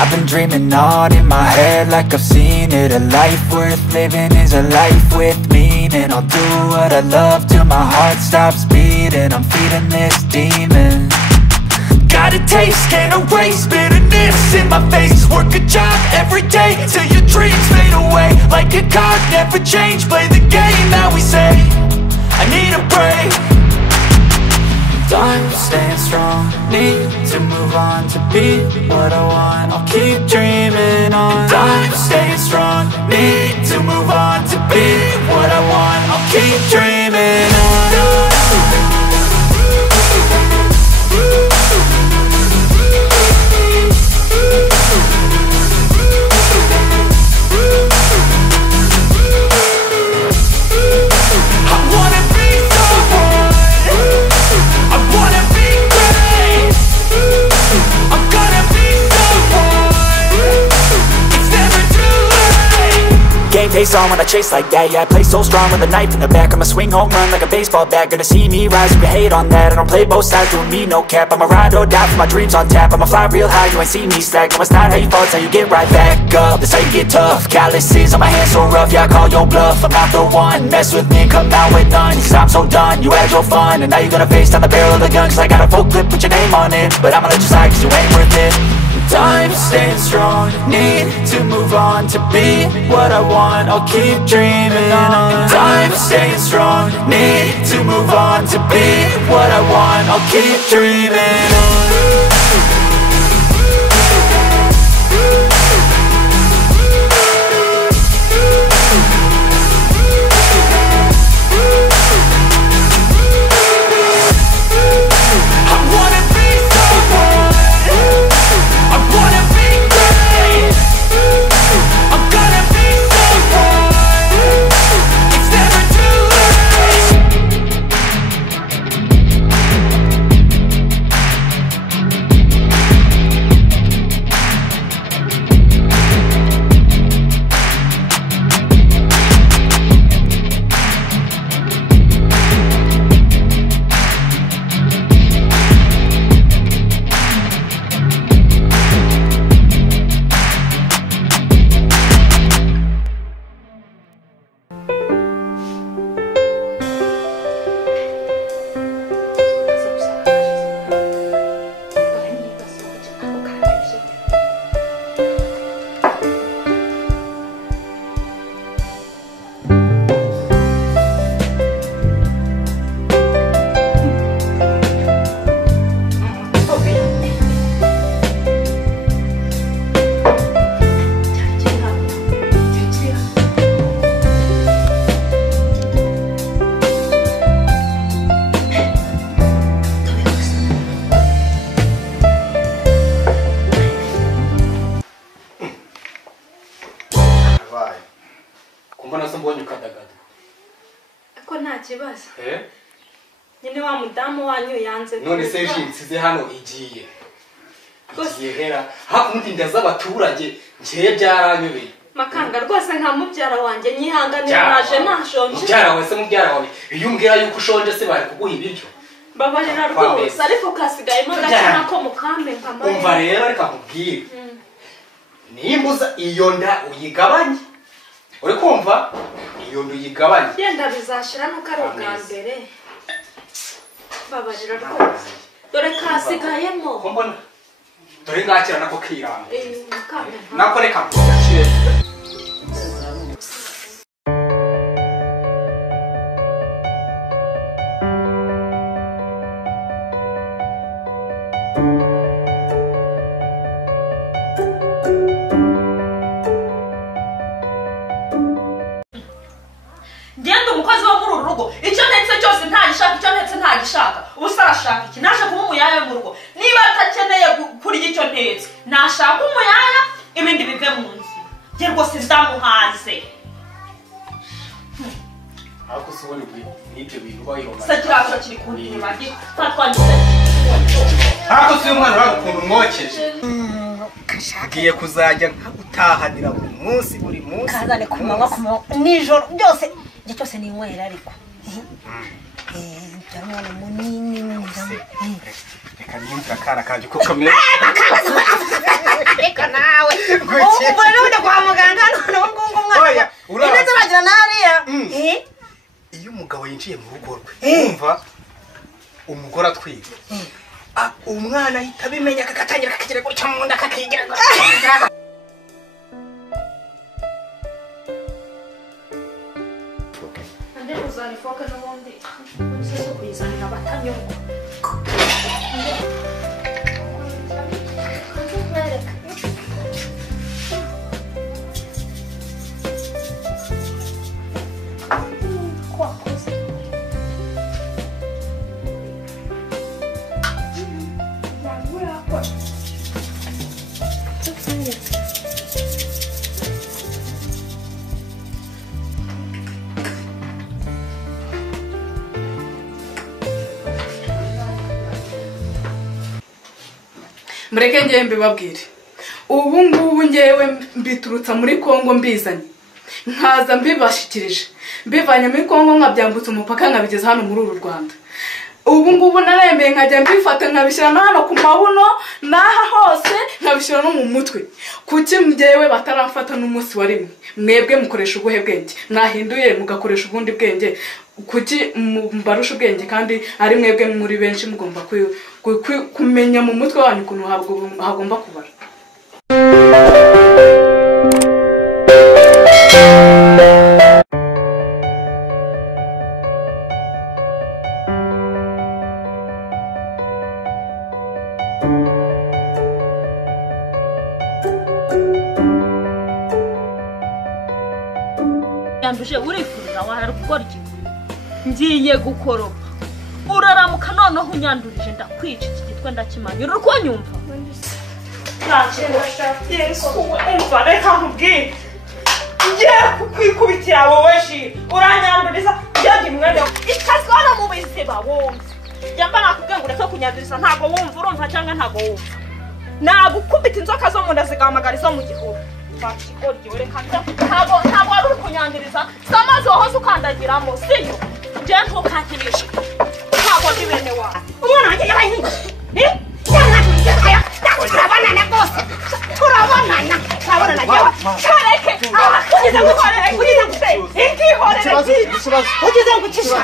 I've been dreaming on in my head like I've seen it. A life worth living is a life with meaning. I'll do what I love till my heart stops beating. I'm feeding this demon. Got a taste, can't erase bitterness in my face. Work a job every day till your dreams fade away. Like a card, never change, play the game that we say. I need a break. I'm staying strong, need to move on to be what I want. I'll keep dreaming on. I'm staying strong, need to move on to be what I want. I'll keep dreaming on. Game face on when I chase like that. Yeah, I play so strong with a knife in the back. I'ma swing home run like a baseball bat. Gonna see me rise, you can hate on that. I don't play both sides, doing me no cap. I'ma ride or die for my dreams on tap. I'ma fly real high, you ain't see me slack. No, it's not how you fall, it's how you get right back up. That's how you get tough. Calluses on my hands so rough, yeah, I call your bluff. I'm not the one, mess with me and come out with none. Cause I'm so done, you had your fun. And now you're gonna face down the barrel of the gun. Cause I got a full clip, put your name on it. But I'ma let you slide cause you ain't worth it. I'm staying strong, need to move on to be what I want. I'll keep dreaming on. I'm staying strong, need to move on to be what I want. I'll keep dreaming on. Nyine wa mudamu wanyu yanze none se jinsize hano igiye hera hakundi ndaza abaturage ngiye byaranyubeye makanga rwose nka mubyara wanjye nyihanganira naje nashonje mubyara wese mubyara wawe iyo umbwira yuko ushonje se bari kuguha ibiryo babarira rwose ariko kasigayemo gakina ko mukambe nkamaye umva rero reka nkubwire nimbuza iyo nda uyigabanye uri kumva iyo nda uyigabanye yenda bizashira nuko ari ubwa mbere babarira rwose dore kasigayemo ko mbona dore ngakira nako kiranga mukambe nako reka mvuge ngende umukozi wo muri urugo icyo ntetse cyose ntagishaka icyo ntetse ntagishaka ubusarashaka iki naje kuba umuyaya mu rugo niba atakeneye kurya icyo ntetse nashaka umuyaya ibindi bive mu nzi nge rwose ndamuhaze ariko se ubone n'ibyo bintu bayiroma sakiraza kiri ku nyuma tatwangize ariko se umwana uragukunda umwokeje ugiye kuzajya utahanira buri munsi kazane ku manywa nijoro byose igihe cyose ninywera ariko umwana munini mwiza reka nimba akana kanje ko kamera Reka nawe. Kuki? Ubu rero ndi kwa muganga none ngo mwana. Oya, uraza. Ine turagira nariya. Iyo umugabo yinjiye mu rugo rwe umva umugore atwika umwana ahita abimenya kagatangira kagira gutya mu nda kakigira ande uzanifoke n'ubundi ugiye kuyizanira abatanyurwa mureke ngewe mbibabwire ubu ngubu ngewe mbiturutsa muri Kongo mbizanye nkaza mbibashikirije mbivanye muri Kongo nkabyambutsa umupaka nkabigeza hano muri uru Rwanda ubu ngubu naremeye nkajya mbifata nkabishyira hano ku mabuno n'aha hose nkabishyira no mu mutwe kuki ngewe bataramfata n'umunsi wa rimwe mwebwe mukoresha ubuhe bwenge mwahinduye mugakoresha ubundi bwenge kuki mbarusha ubwenge kandi ari mwebwe muri benshi mugomba kumenya mu mutwe wanyu ukuntu hagomba kubara yanduje urifurira wahara gukora iki ngiye gukoropa uraramuka noneho unyandurije ndakwica iki gitwe ndakimanyura uri kunyumva umva reka nkubwire ngiye kukwikubitira wowe ji uranyanduriza njye mwene ikazi hano mu biziba wumva njyamba nakubwiye ngo ureke kunyanduriza ntabwo wumva urumva cyangwa ntabwo wumva nagukubita inzoka zo mu nda zigahamagara izo mu gihuru bakigoryi ureka ntabwo wari uri kunyanduriza si amazi wahoze ukandagiramo siyo njye ntukankinisha ntabwo ndi bene wawe umwana wanjye yabaye turabonana rwose turabonana yewe kareke ugize ngo ukorere ugize ngo use ikihorere ugize ngo ucisha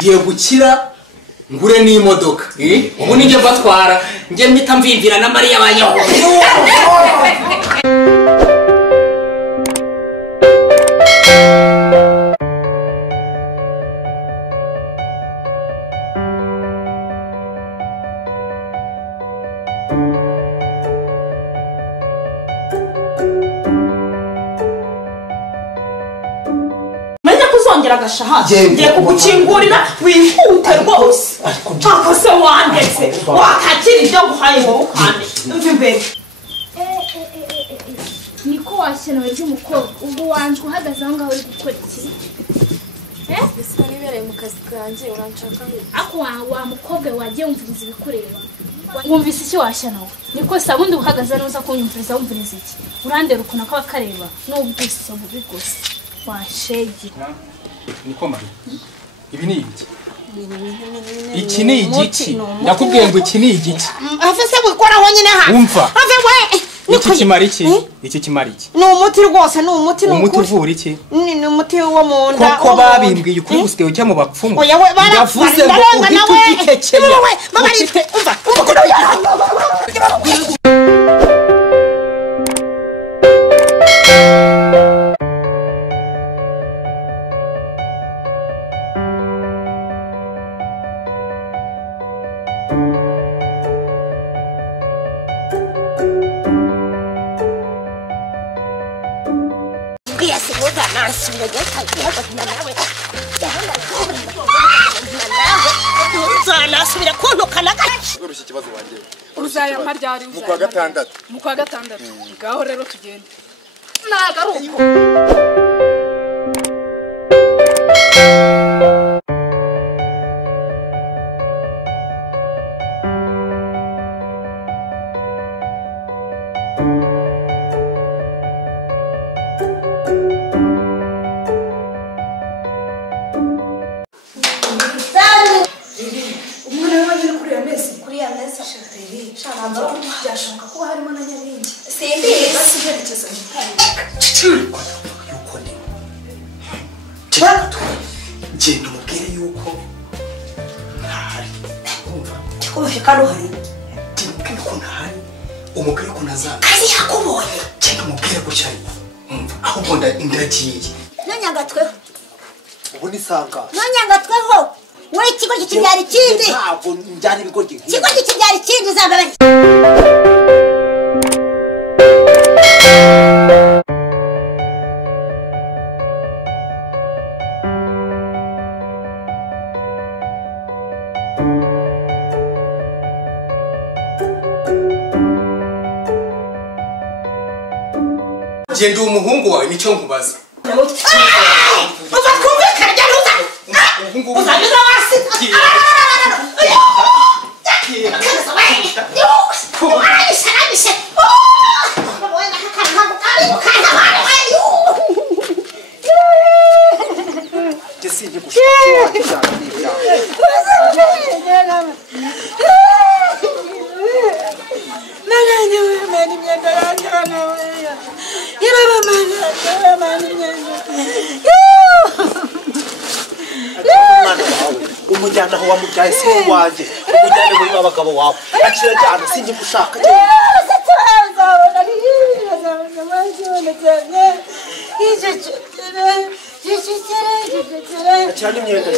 Ngiye gukira ngure n'imodoka ubu nijye mbatwara njye mpita mvimvira na Mariya banyaho ngiye kugukingurira wihute rwose cyangwa se wandetse wakakira ibyo guhaye wowe ukande mva imbere niko washyenowe ry'umukobwa ubwo wanjye uhagaze aho ngaho uri gukora iki ese nibereye mu kazi kanjye uranshaka ako wa mukobwa wagiye wumviriza ibikureba wumvise iki washyenowe niko se abundi uhagaze neza kunyumviriza wumviriza iki urandera ukuntu akaba kareba n'ubwise bubi gusa washege niko mari ibi ni iki ni igiki nakubwiye ngo iki ni igiki afese gukora honyine ha umva ave we iki kimara iki ni umuti rwose ni umuti umuti uvura iki ni umuti wo mu nda koko babimbwiye ukuri gusigaye cyo mu bapfumu oya we yavuze ngo uhite ugitekeye mama umva ntuzanasubira kuntukana gace urushye ikibazo wanjye uzayampa ryari mu kwa gatandatu mu kwa gatandatu ngaho rero tugende nagaruko byashoboka kuba harimo na nyabingi simbizi basigerekeza yuko ndi genda umubwire yuko ntahari umva kikubashye kandi uhari umubwire ko ntahari umubwire ko nazaza kazi yakubonye genda umubwire gutya ariko umva ahubwo ndagiye nonyangatweho ubu ni sanga nonyangatweho wowe ikigo kikibyara ikindi ntabwo njyana ibigoryi ikigo kikibyara ikindi uzababare genda umuhungu wawe nicyo nkubaza uva kumvikana jya nuza uzanyuza hasi warayisarabise sinjye gushaka wanjye cyane n'ibyawe umujyana aho wamubyaye si wanjye umujyane muri abagabo wawe akira cyane sinjye gushaka akira n'imyenda